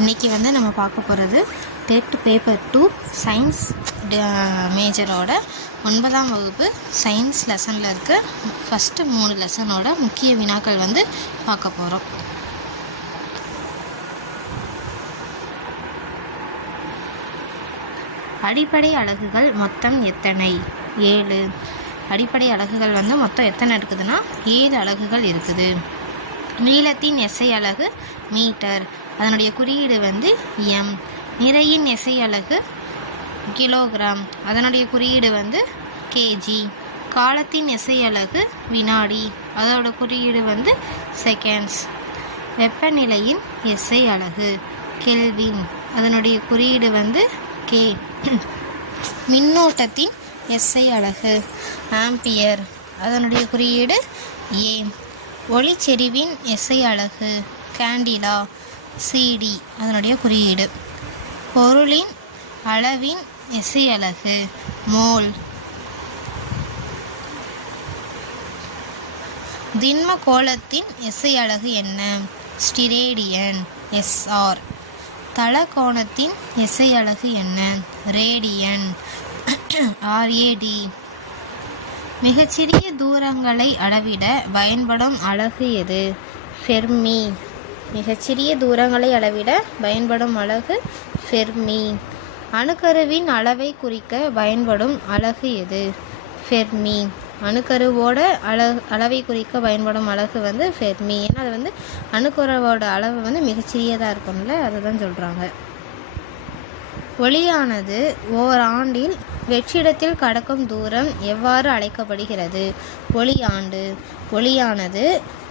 இன்றைக்கி நம்ம பார்க்க போகிறது டெட் பேப்பர் 2 சயின்ஸ் மேஜரோட 9ஆம் வகுப்பு சயின்ஸ் லெசனில் இருக்க ஃபஸ்ட்டு 3 லெசனோட முக்கிய வினாக்கள் பார்க்க போகிறோம். அடிப்படை அலகுகள் மொத்தம் எத்தனை? 7. அடிப்படை அலகுகள் மொத்தம் எத்தனை இருக்குதுன்னா 7 அலகுகள் இருக்குது. நீளத்தின் எஸ்ஐ அலகு மீட்டர், அதனுடைய குறியீடு எம். நிறையின் எஸ்ஐ அலகு கிலோகிராம், அதனுடைய குறியீடு கேஜி. காலத்தின் எஸ்ஐ அலகு வினாடி, அதோட குறியீடு செகண்ட்ஸ். வெப்பநிலையின் எஸ்ஐ அலகு கெல்வின், அதனுடைய குறியீடு கே. மின்னோட்டத்தின் எஸ்ஐ அலகு ஆம்பியர், அதனுடைய குறியீடு ஏ. ஒளிச்செறிவின் எஸ்ஐ அலகு கேண்டிலா, சிடி, அதனுடைய குறியீடு. பொருளின் அளவின் எஸ்ஐ அலகு மோல். திண்ம கோளத்தின் எஸ்ஐ அலகு என்ன? ஸ்டிரேடியன், எஸ்ஆர். தலகோணத்தின் எஸ்ஐ அலகு என்ன? Radian, RAT. மிகச்சிறிய தூரங்களை அளவிட பயன்படும் அலகு எது? ஃபெர்மி. மிகச்சிறிய தூரங்களை அளவிட பயன்படும் அலகு ஃபெர்மி. அணுக்கருவின் அளவை குறிக்க பயன்படும் அலகு எது? ஃபெர்மி. அணுக்கருவோட அளவை குறிக்க பயன்படும் அலகு ஃபெர்மி. ஏன்னா அது அணுக்கருவோட அளவு மிகச்சிறியதாக இருக்கும்ல, அதை தான் சொல்கிறாங்க. ஒளியானது ஓராண்டில் வெற்றிடத்தில் கடக்கும் தூரம் எவ்வாறு அழைக்கப்படுகிறது? ஒளியாண்டு. ஒளியானது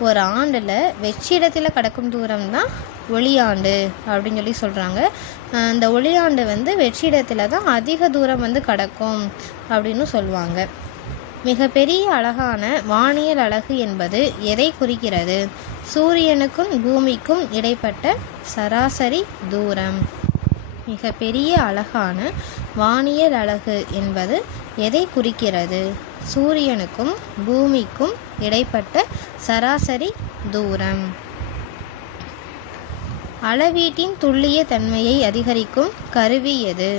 ஒரு ஆண்டில் வெற்றிடத்தில் கடக்கும் தூரம் தான் ஒளியாண்டு அப்படின்னு சொல்கிறாங்க. அந்த ஒளியாண்டு வெற்றிடத்தில் தான் அதிக தூரம் கடக்கும் அப்படின்னு சொல்லுவாங்க. மிகப்பெரிய அலகான வானியல் அலகு என்பது எதை குறிக்கிறது? சூரியனுக்கும் பூமிக்கும் இடைப்பட்ட சராசரி தூரம். மிகப்பெரிய அலகான வானியல் அலகு என்பது எதை குறிக்கிறது? சூரியனுக்கும் பூமிக்கும் இடைப்பட்ட சராசரி தூரம். அளவீட்டின் துல்லிய தன்மையை அதிகரிக்கும் கருவி எது?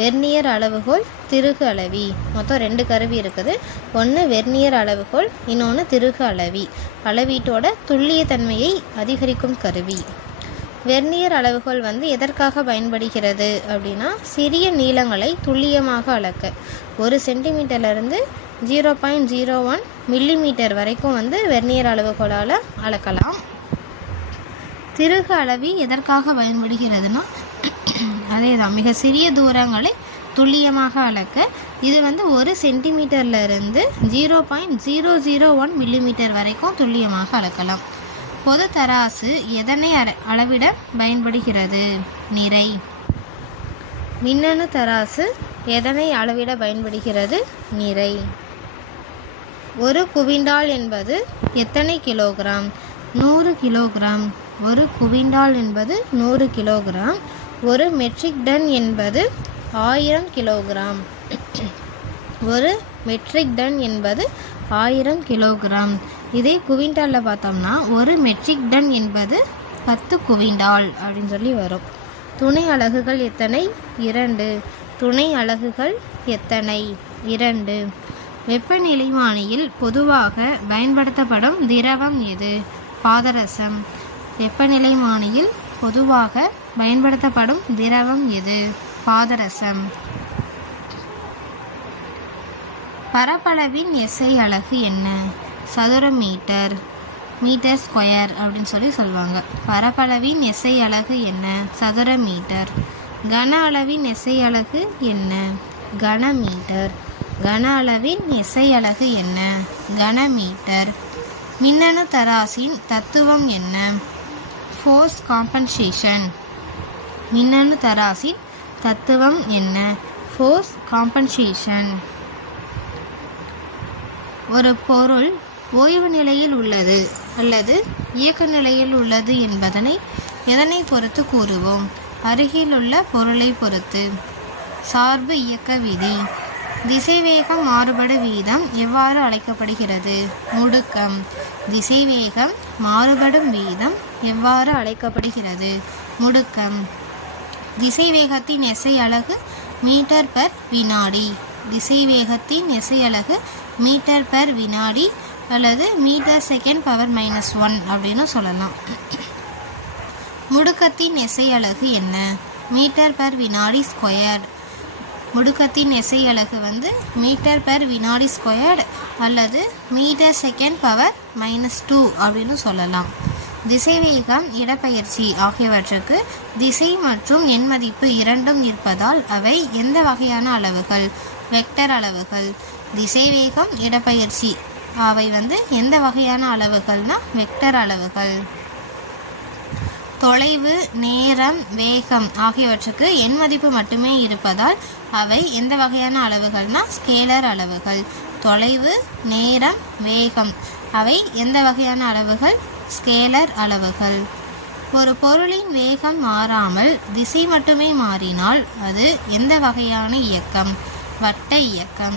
வெர்னியர் அளவுகோல், திருகு அளவி. மொத்தம் 2 கருவி இருக்குது. ஒன்று வெர்னியர் அளவுகோல், இன்னொன்று திருகு அளவி. அளவீட்டோட துல்லிய தன்மையை அதிகரிக்கும் கருவி. வெர்னியர் அளவுகோல் எதற்காக பயன்படுகிறது அப்படின்னா, சிறிய நீளங்களை துல்லியமாக அளக்க 1 சென்டிமீட்டர்லேருந்து 0.01 மில்லிமீட்டர் வரைக்கும் வெர்னியர் அளவுகோலால் அளக்கலாம். திருகு அளவி எதற்காக பயன்படுகிறதுனா, அதே தான், மிக சிறிய தூரங்களை துல்லியமாக அளக்க. இது 1 சென்டிமீட்டர்லேருந்து 0.001 மில்லிமீட்டர் வரைக்கும் துல்லியமாக அளக்கலாம். பொது தராசு எதனை அளவிட பயன்படுகிறது? நிறை. மின்னணு தராசு எதனை அளவிட பயன்படுகிறது? நிறை. ஒரு குவிண்டால் என்பது எத்தனை கிலோகிராம்? 100 கிலோகிராம். ஒரு குவிண்டால் என்பது 100 கிலோகிராம். ஒரு மெட்ரிக் டன் என்பது 1000 கிலோகிராம். ஒரு மெட்ரிக் டன் என்பது 1000 கிலோகிராம். இதே குவிண்டாலில் பார்த்தோம்னா ஒரு மெட்ரிக் டன் என்பது 10 குவிண்டால் அப்படின்னு சொல்லி வரும். துணை அலகுகள் எத்தனை? 2. துணை அலகுகள் எத்தனை? 2. வெப்பநிலைமானியில் பொதுவாக பயன்படுத்தப்படும் திரவம் எது? பாதரசம். வெப்பநிலைமானியில் பொதுவாக பயன்படுத்தப்படும் திரவம் எது? பாதரசம். பரப்பளவின் எஸ்ஐ அலகு என்ன? சதுர மீட்டர், மீட்டர் ஸ்கொயர் அப்படின்னு சொல்லுவாங்க. பரப்பளவின் எஸ்ஐ அலகு என்ன? சதுர மீட்டர். கன அளவின் எஸ்ஐ அலகு என்ன? கன மீட்டர். கன அளவின் எஸ்ஐ அலகு என்ன? கன மீட்டர். மின்னணு தராசின் தத்துவம் என்ன? Force compensation. மின்னணு தராசின் தத்துவம் என்ன? Force compensation. ஒரு பொருள் ஓய்வு நிலையில் உள்ளது அல்லது இயக்க நிலையில் உள்ளது என்பதனை எதனை பொறுத்து கூறுவோம்? அருகிலுள்ள பொருளை பொறுத்து. சார்பு இயக்க விதி. திசைவேகம் மாறுபடு வீதம் எவ்வாறு அழைக்கப்படுகிறது? முடுக்கம். திசைவேகம் மாறுபடும் வீதம் எவ்வாறு அழைக்கப்படுகிறது? முடுக்கம். திசைவேகத்தின் எஸ்ஐ அலகு மீட்டர் பெர் வினாடி. திசைவேகத்தின் எஸ்ஐ அலகு மீட்டர் பெர் வினாடி அல்லது மீட்டர் செகண்ட் பவர் -1 அப்படின்னு சொல்லலாம். முடுக்கத்தின் எஸ்ஐ அலகு என்ன? மீட்டர் பெர் வினாடி ஸ்கொயர்டு. முடுக்கத்தின் எஸ்ஐ அலகு மீட்டர் பெர் வினாடி ஸ்கொயர்டு அல்லது மீட்டர் செகண்ட் பவர் -2 அப்படின்னு சொல்லலாம். திசைவேகம், இடப்பெயர்ச்சி ஆகியவற்றுக்கு திசை மற்றும் எண் மதிப்பு இரண்டும் இருப்பதால் அவை எந்த வகையான அளவுகள்? வெக்டர் அளவுகள். திசைவேகம், இடப்பெயர்ச்சி அவை எந்த வகையான அளவுகள்னா வெக்டர் அளவுகள். தொலைவு, நேரம், வேகம் ஆகியவற்றுக்கு எண் மதிப்பு மட்டுமே இருப்பதால் அவை எந்த வகையான அளவுகள்னா ஸ்கேலர் அளவுகள். தொலைவு, நேரம், வேகம் அவை எந்த வகையான அளவுகள்? ஸ்கேலர் அளவுகள். ஒரு பொருளின் வேகம் மாறாமல் திசை மட்டுமே மாறினால் அது எந்த வகையான இயக்கம்? வட்ட இயக்கம்.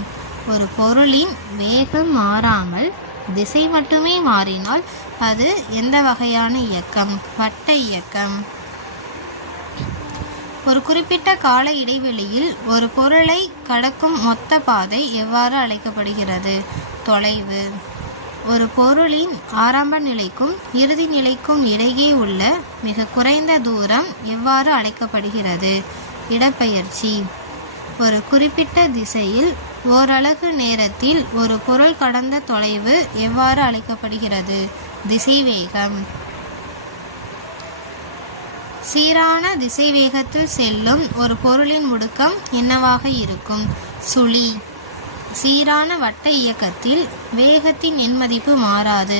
ஒரு பொருளின் வேகம் மாறாமல் திசை மட்டுமே மாறினால் அது எந்த வகையான இயக்கம்? வட்ட இயக்கம். ஒரு குறிப்பிட்ட கால இடைவெளியில் ஒரு பொருளை கடக்கும் மொத்த பாதை எவ்வாறு அழைக்கப்படுகிறது? தொலைவு. ஒரு பொருளின் ஆரம்ப நிலைக்கும் இறுதி நிலைக்கும் இடையே உள்ள மிக குறைந்த தூரம் எவ்வாறு அழைக்கப்படுகிறது? இடப்பெயர்ச்சி. ஒரு குறிப்பிட்ட திசையில் ஓரலகு நேரத்தில் ஒரு பொருள் கடந்த தொலைவு எவ்வாறு அழைக்கப்படுகிறது? திசைவேகம். சீரான திசைவேகத்தில் செல்லும் ஒரு பொருளின் முடுக்கம் என்னவாக இருக்கும்? சுழி. சீரான வட்ட இயக்கத்தில் வேகத்தின் எண் மதிப்பு மாறாது.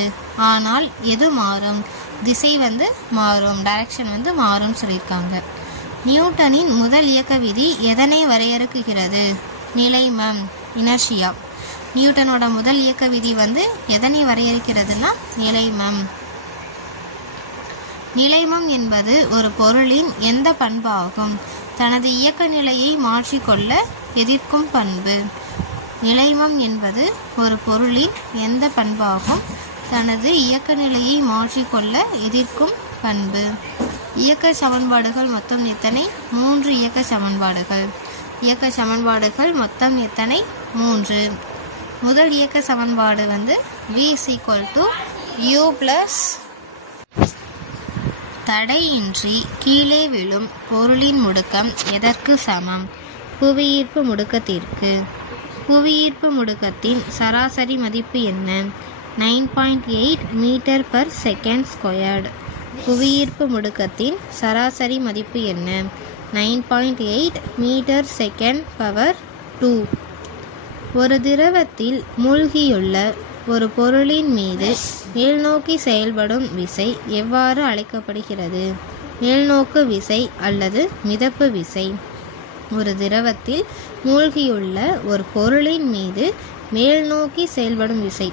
ஆனால் எது மாறும்? திசை மாறும், டைரக்ஷன் மாறும் சொல்லியிருக்காங்க. நியூட்டனின் முதல் இயக்க விதி எதனை வரையறுக்குகிறது? நிலைமம், இனர்ஷியா. நியூட்டனோட முதல் இயக்க விதி எதனை வரையறுக்கிறதுனா நிலைமம். நிலைமம் என்பது ஒரு பொருளின் எந்த பண்பு ஆகும்? தனது இயக்க நிலையை மாற்றிக்கொள்ள எதிர்க்கும் பண்பு. நிலைமம் என்பது ஒரு பொருளின் எந்த பண்பாகும்? தனது இயக்க நிலையை மாற்றிக்கொள்ள எதிர்க்கும் பண்பு. இயக்க சமன்பாடுகள் மொத்தம் எத்தனை? 3 இயக்க சமன்பாடுகள். இயக்க சமன்பாடுகள் மொத்தம் எத்தனை? 3. முதல் இயக்க சமன்பாடு v = u + தடையின்றி கீழே விழும் பொருளின் முடுக்கம் எதற்கு சமம்? புவியீர்ப்பு முடுக்கத்திற்கு. புவியீர்ப்பு முடுக்கத்தின் சராசரி மதிப்பு என்ன? 9.8 m/s². புவியீர்ப்பு முடுக்கத்தின் சராசரி மதிப்பு என்ன? 9.8 m/s². ஒரு திரவத்தில் மூழ்கியுள்ள ஒரு பொருளின் மீது மேல்நோக்கி செயல்படும் விசை எவ்வாறு அழைக்கப்படுகிறது? மேல்நோக்கு விசை அல்லது மிதப்பு விசை. ஒரு திரவத்தில் மூழ்கியுள்ள ஒரு பொருளின் மீது மேல்நோக்கி செயல்படும் விசை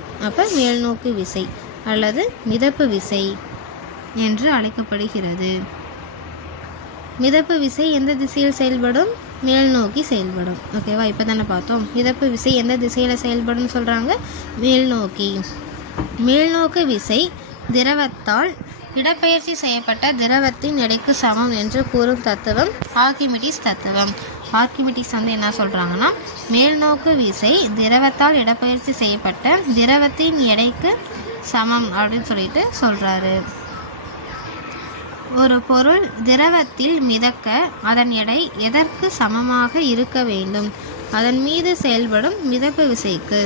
மேல்நோக்கு விசை அல்லது மிதப்பு விசை என்று அழைக்கப்படுகிறது. மிதப்பு விசை எந்த திசையில் செயல்படும்? மேல் நோக்கி செயல்படும். ஓகேவா? இப்போ தானே பார்த்தோம் மிதப்பு விசை எந்த திசையில் செயல்படும் சொல்கிறாங்க? மேல் நோக்கி. மேல்நோக்கு விசை திரவத்தால் இடப்பெயர்ச்சி செய்யப்பட்ட திரவத்தின் எடைக்கு சமம் என்று கூறும் தத்துவம் ஆர்க்கிமிடிஸ் தத்துவம். ஆர்க்கிமிடிஸ் என்ன சொல்கிறாங்கன்னா, மேல்நோக்கு விசை திரவத்தால் இடப்பெயர்ச்சி செய்யப்பட்ட திரவத்தின் எடைக்கு சமம் அப்படின்னு சொல்லிட்டு சொல்கிறாரு. ஒரு பொருள் திரவத்தில் மிதக்க அதன் எடை எதற்கு சமமாக இருக்க வேண்டும்? அதன் மீது செயல்படும் மிதப்பு விசைக்கு.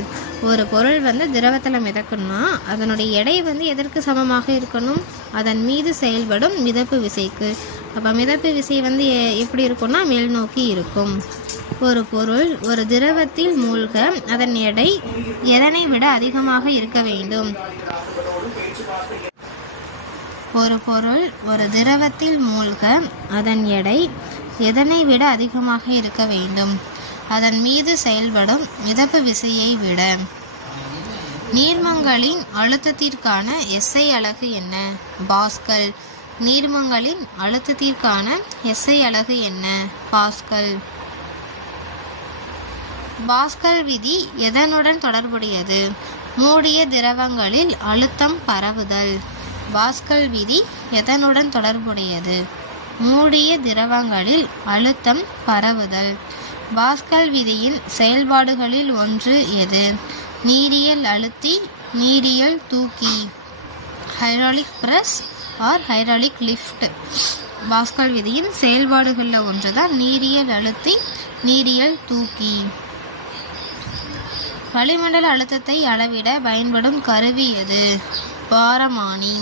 ஒரு பொருள் திரவத்தில் மிதக்கணும்னா அதனுடைய எடை எதற்கு சமமாக இருக்கணும்? அதன் மீது செயல்படும் மிதப்பு விசைக்கு. அப்போ மிதப்பு விசை எப்படி இருக்கும்னா மேல் நோக்கி இருக்கும். ஒரு பொருள் ஒரு திரவத்தில் மூழ்க அதன் எடை எதனை விட அதிகமாக இருக்க வேண்டும்? ஒரு பொருள் ஒரு திரவத்தில் மூழ்க அதன் எடை எதனை விட அதிகமாக இருக்க வேண்டும்? அதன் மீது செயல்படும் மிதப்பு விசையை விட. நீர்மங்களின் அழுத்தத்திற்கான எஸ்ஐ அலகு என்ன? பாஸ்கல். நீர்மங்களின் அழுத்தத்திற்கான எஸ்ஐ அலகு என்ன? பாஸ்கல். பாஸ்கல் விதி எதனுடன் தொடர்புடையது? மூடிய திரவங்களில் அழுத்தம் பரவுதல். பாஸ்கல் விதி எதனுடன் தொடர்புடையது? மூடிய திரவங்களில் அழுத்தம் பரவுதல். பாஸ்கல் விதியின் செயல்பாடுகளில் ஒன்று எது? நீரியல் அழுத்தி, நீரியல் தூக்கி. Hydraulic press R hydraulic lift. Pascal விதியின் செயல்பாடுகளில் ஒன்று தான் நீரியல் அழுத்தி, நீரியல் தூக்கி. வளிமண்டல அழுத்தத்தை அளவிட பயன்படும் கருவி எது? பாரமானி.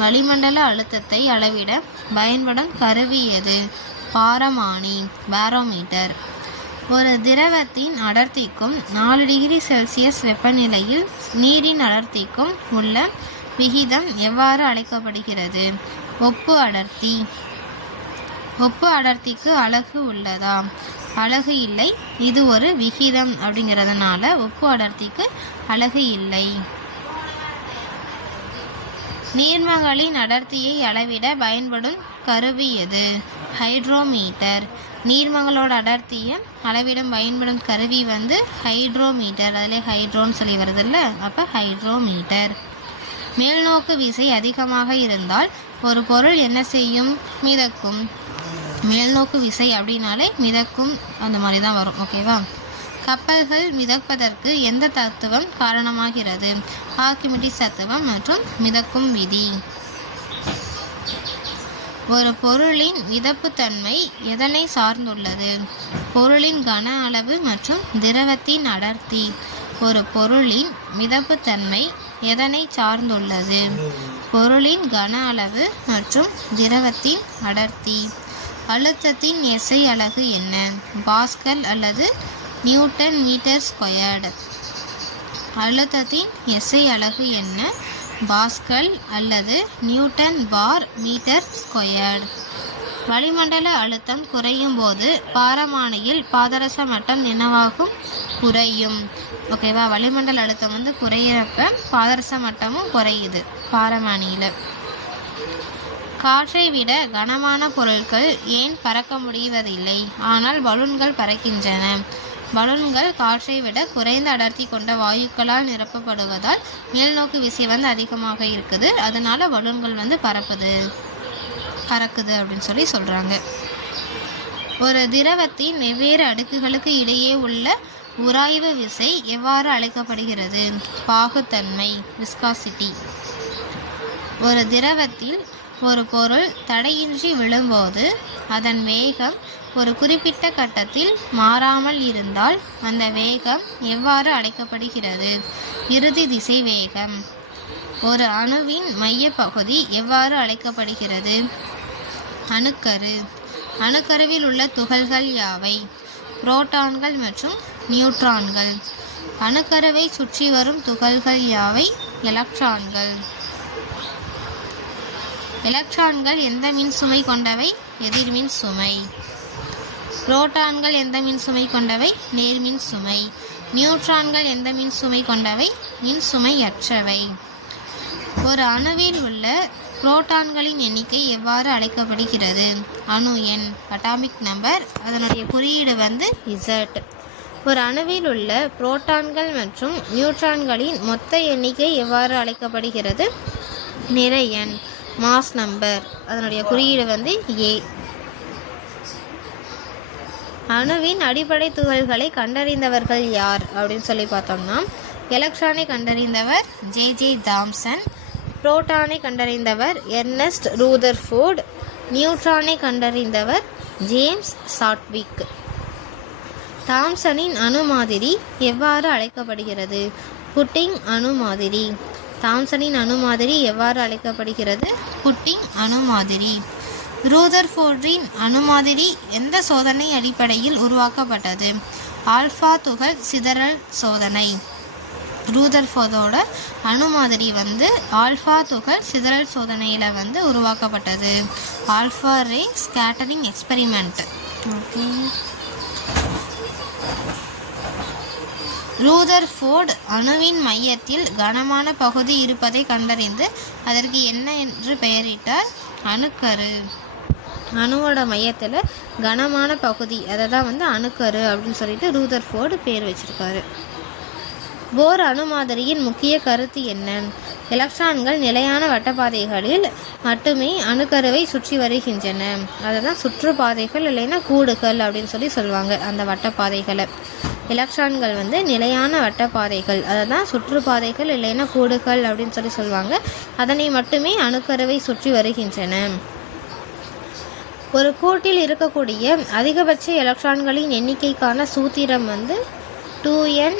வளிமண்டல அழுத்தத்தை அளவிட பயன்படும் கருவி எது? பாரமானி, பாரோமீட்டர். ஒரு திரவத்தின் அடர்த்திக்கும் 4 டிகிரி செல்சியஸ் வெப்பநிலையில் நீரின் அடர்த்திக்கும் உள்ள விகிதம் எவ்வாறு அழைக்கப்படுகிறது? ஒப்பு அடர்த்தி. ஒப்பு அடர்த்திக்கு அலகு உள்ளதா? அலகு இல்லை. இது ஒரு விகிதம் அப்படிங்கிறதுனால ஒப்பு அடர்த்திக்கு அலகு இல்லை. நீர்மங்களின் அடர்த்தியை அளவிட பயன்படும் கருவி எது? ஹைட்ரோமீட்டர். நீர்மங்களோட அடர்த்தியை அளவிட பயன்படும் கருவி ஹைட்ரோமீட்டர். அதிலே ஹைட்ரோன்னு சொல்லி வருது இல்லை, அப்போ ஹைட்ரோமீட்டர். மேல்நோக்கு விசை அதிகமாக இருந்தால் ஒரு பொருள் என்ன செய்யும்? மிதக்கும். மேல்நோக்கு விசை அப்படின்னாலே மிதக்கும், அந்த மாதிரி தான் வரும். ஓகேவா? கப்பல்கள் மிதப்பதற்கு எந்த தத்துவம் காரணமாகிறது? ஆர்க்கிமிடிஸ் தத்துவம் மற்றும் மிதக்கும் விதி. ஒரு பொருளின் மிதப்புத்தன்மை எதனை சார்ந்துள்ளது? பொருளின் கன அளவு மற்றும் திரவத்தின் அடர்த்தி. ஒரு பொருளின் மிதப்புத்தன்மை எதனை சார்ந்துள்ளது? பொருளின் கன அளவு மற்றும் திரவத்தின் அடர்த்தி. அழுத்தத்தின் எஸ்ஐ அலகு என்ன? பாஸ்கல் அல்லது நியூட்டன் மீட்டர் ஸ்கொயர்டு. அழுத்தத்தின் எஸ்ஐ அலகு என்ன? பாஸ்கல் அல்லது நியூட்டன் பார் மீட்டர் ஸ்கொயர்டு. வளிமண்டல அழுத்தம் குறையும் போது பாரமானியில் பாதரச மட்டம் என்னவாகும்? குறையும். ஓகேவா? வளிமண்டல அழுத்தம் குறையிறப்ப பாதரச மட்டமும் குறையுது பாரமானியில். காற்றை விட கனமான பொருட்கள் ஏன் பறக்க முடிவதில்லை, ஆனால் பலூன்கள் பறக்கின்றன? பலூன்கள் காற்றை விட குறைந்த அடர்த்தி கொண்ட வாயுக்களால் நிரப்பப்படுவதால் மேல்நோக்கு விசை அதிகமாக இருக்குது. அதனால பலூன்கள் பறக்குது அப்படின்னு சொல்லி சொல்கிறாங்க. ஒரு திரவத்தின் வெவ்வேறு அடுக்குகளுக்கு இடையே உள்ள உராய்வு விசை எவ்வாறு அழைக்கப்படுகிறது? பாகுத்தன்மை, விஸ்காசிட்டி. ஒரு திரவத்தில் ஒரு பொருள் தடையின்றி விழும்போது அதன் வேகம் ஒரு குறிப்பிட்ட கட்டத்தில் மாறாமல் இருந்தால் அந்த வேகம் எவ்வாறு அழைக்கப்படுகிறது? இறுதி திசை வேகம். ஒரு அணுவின் மையப்பகுதி எவ்வாறு அழைக்கப்படுகிறது? அணுக்கரு. அணுக்கருவில் உள்ள துகள்கள் யாவை? புரோட்டான்கள் மற்றும் நியூட்ரான்கள். அணுக்கருவை சுற்றி வரும் துகள்கள் யாவை? எலக்ட்ரான்கள். எலக்ட்ரான்கள் எந்த மின்சுமை கொண்டவை? எதிர்மின் சுமை. புரோட்டான்கள் எந்த மின்சுமை கொண்டவை? நேர்மின் சுமை. நியூட்ரான்கள் எந்த மின்சுமை கொண்டவை? மின்சுமையற்றவை. ஒரு அணுவில் உள்ள புரோட்டான்களின் எண்ணிக்கை எவ்வாறு அழைக்கப்படுகிறது? அணு எண், அட்டாமிக் நம்பர். அதனுடைய குறியீடு Z. ஒரு அணுவில் உள்ள புரோட்டான்கள் மற்றும் நியூட்ரான்களின் மொத்த எண்ணிக்கை எவ்வாறு அழைக்கப்படுகிறது? நிறை எண், மாஸ் நம்பர். அதனுடைய குறியீடு A. அணுவின் அடிப்படை துகள்களை கண்டறிந்தவர்கள் யார் அப்படின்னு சொல்லி பார்த்தோம்னா, எலக்ட்ரானை கண்டறிந்தவர் J.J. தாம்சன். புரோட்டானை கண்டறிந்தவர் எர்னஸ்ட் ரூதர்ஃபோர்ட். நியூட்ரானை கண்டறிந்தவர் ஜேம்ஸ் சாட்விக். தாம்சனின் அணு மாதிரி எவ்வாறு அழைக்கப்படுகிறது? புட்டிங் அணு மாதிரி. தாம்சனின் அணு மாதிரி எவ்வாறு அழைக்கப்படுகிறது? புட்டிங் அணு மாதிரி. ரூதர்ஃபோர்டின் அணு மாதிரி எந்த சோதனை அடிப்படையில் உருவாக்கப்பட்டது? ஆல்ஃபா துகள் சிதறல் சோதனை. ரூதர்ஃபோர்டோட அணு மாதிரி ஆல்ஃபா துகள் சிதறல் சோதனையில் உருவாக்கப்பட்டது. ஆல்ஃபா ரே ஸ்கேட்டரிங் எக்ஸ்பெரிமெண்ட். ஓகே. ரூதர்ஃபோர்ட் அணுவின் மையத்தில் கனமான பகுதி இருப்பதை கண்டறிந்து அதற்கு என்ன என்று பெயரிட்டார்? அணுக்கரு. அணுவோட மையத்தில் கனமான பகுதி, அதை தான் அணுக்கரு அப்படின்னு சொல்லிட்டு ரூதர்ஃபோர்டு பேர் வச்சிருக்காரு. போர் அணு மாதிரியின் முக்கிய கருத்து என்ன? எலக்ட்ரான்கள் நிலையான வட்டப்பாதைகளில் மட்டுமே அணுக்கருவை சுற்றி வருகின்றன. அதை தான் சுற்றுப்பாதைகள் இல்லைன்னா கூடுகள் அப்படின்னு சொல்லுவாங்க. அந்த வட்டப்பாதைகளை எலக்ட்ரான்கள் வந்து நிலையான வட்டப்பாதைகள், அதை தான் சுற்றுப்பாதைகள் இல்லைன்னா கூடுகள் அப்படின்னு சொல்லுவாங்க. அதனை மட்டுமே அணுக்கருவை சுற்றி வருகின்றன. ஒரு கூட்டில் இருக்கக்கூடிய அதிகபட்ச எலக்ட்ரான்களின் எண்ணிக்கைக்கான சூத்திரம் வந்து 2n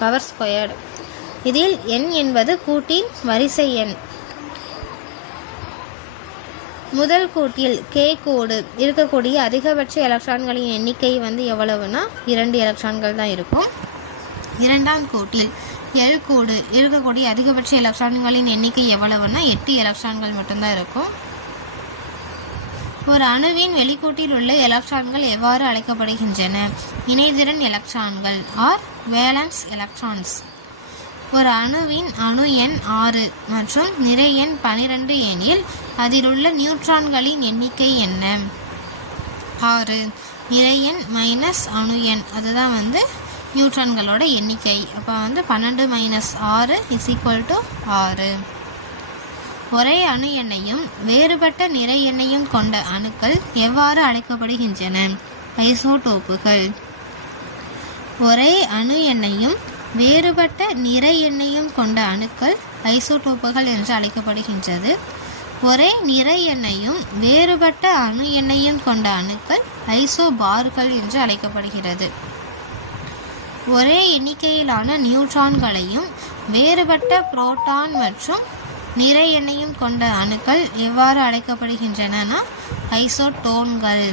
பவர் ஸ்கொயர்டு. இதில் n என்பது கூட்டின் வரிசை எண். முதல் கூட்டில் k கோடு இருக்கக்கூடிய அதிகபட்ச எலக்ட்ரான்களின் எண்ணிக்கை வந்து எவ்வளவுனா 2 எலக்ட்ரான்கள் தான் இருக்கும். இரண்டாம் கூட்டில் l கோடு இருக்கக்கூடிய அதிகபட்ச எலக்ட்ரான்களின் எண்ணிக்கை எவ்வளவுனா 8 எலக்ட்ரான்கள் மட்டும்தான் இருக்கும். ஒரு அணுவின் வெளிக்கூட்டில் உள்ள எலக்ட்ரான்கள் எவ்வாறு அழைக்கப்படுகின்றன? இணைதிறன் எலக்ட்ரான்கள் ஆர் வேலன்ஸ் எலக்ட்ரான்ஸ். ஒரு அணுவின் அணு எண் 6 மற்றும் நிறை எண் 12 எனில் அதில் உள்ள நியூட்ரான்களின் எண்ணிக்கை என்ன? 6. நிறை எண் மைனஸ் அணு எண், அதுதான் வந்து நியூட்ரான்களோட எண்ணிக்கை. அப்போ வந்து 12 - 6 = 6. ஒரே அணு எண்ணையும் வேறுபட்ட நிறை எண்ணையும் கொண்ட அணுக்கள் எவ்வாறு அழைக்கப்படுகின்றன? ஐசோடோப்புகள். ஒரே அணு எண்ணையும் வேறுபட்ட நிறை எண்ணையும் கொண்ட அணுக்கள் ஐசோடோப்புகள் என்று அழைக்கப்படுகின்றது. ஒரே நிறை எண்ணையும் வேறுபட்ட அணு எண்ணையும் கொண்ட அணுக்கள் ஐசோபார்கள் என்று அழைக்கப்படுகிறது. ஒரே எண்ணிக்கையிலான நியூட்ரான்களையும் வேறுபட்ட புரோட்டான் மற்றும் நிறை எண்ணையும் கொண்ட அணுக்கள் எவ்வாறு அழைக்கப்படுகின்றன? ஐசோடோன்கள்.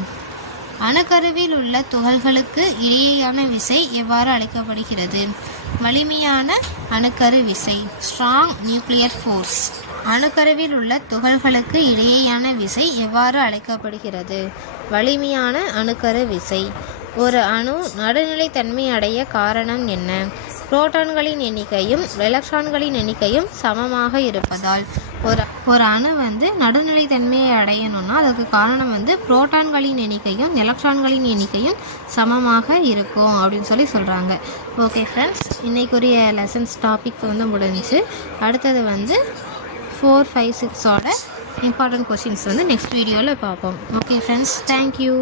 அணுக்கருவில் உள்ள துகள்களுக்கு இடையேயான விசை எவ்வாறு அழைக்கப்படுகிறது? வலிமையான அணுக்கரு விசை, ஸ்ட்ராங் நியூக்ளியர் ஃபோர்ஸ். அணுக்கருவில் உள்ள துகள்களுக்கு இடையேயான விசை எவ்வாறு அழைக்கப்படுகிறது? வலிமையான அணுக்கரு விசை. ஒரு அணு நடுநிலைத்தன்மை அடைய காரணம் என்ன? புரோட்டான்களின் எண்ணிக்கையும் எலக்ட்ரான்களின் எண்ணிக்கையும் சமமாக இருப்பதால். ஒரு அணு வந்து நடுநிலைத்தன்மையை அடையணும்னா அதுக்கு காரணம் வந்து புரோட்டான்களின் எண்ணிக்கையும் எலக்ட்ரான்களின் எண்ணிக்கையும் சமமாக இருக்கும் அப்படின்னு சொல்கிறாங்க. ஓகே ஃப்ரெண்ட்ஸ், இன்றைக்குரிய லெசன்ஸ் டாபிக் வந்து முடிஞ்சு. அடுத்தது வந்து 4, 5, 6ஓட இம்பார்ட்டன்ட் கொஷின்ஸ் வந்து நெக்ஸ்ட் வீடியோவில் பார்ப்போம். Okay friends, thank you.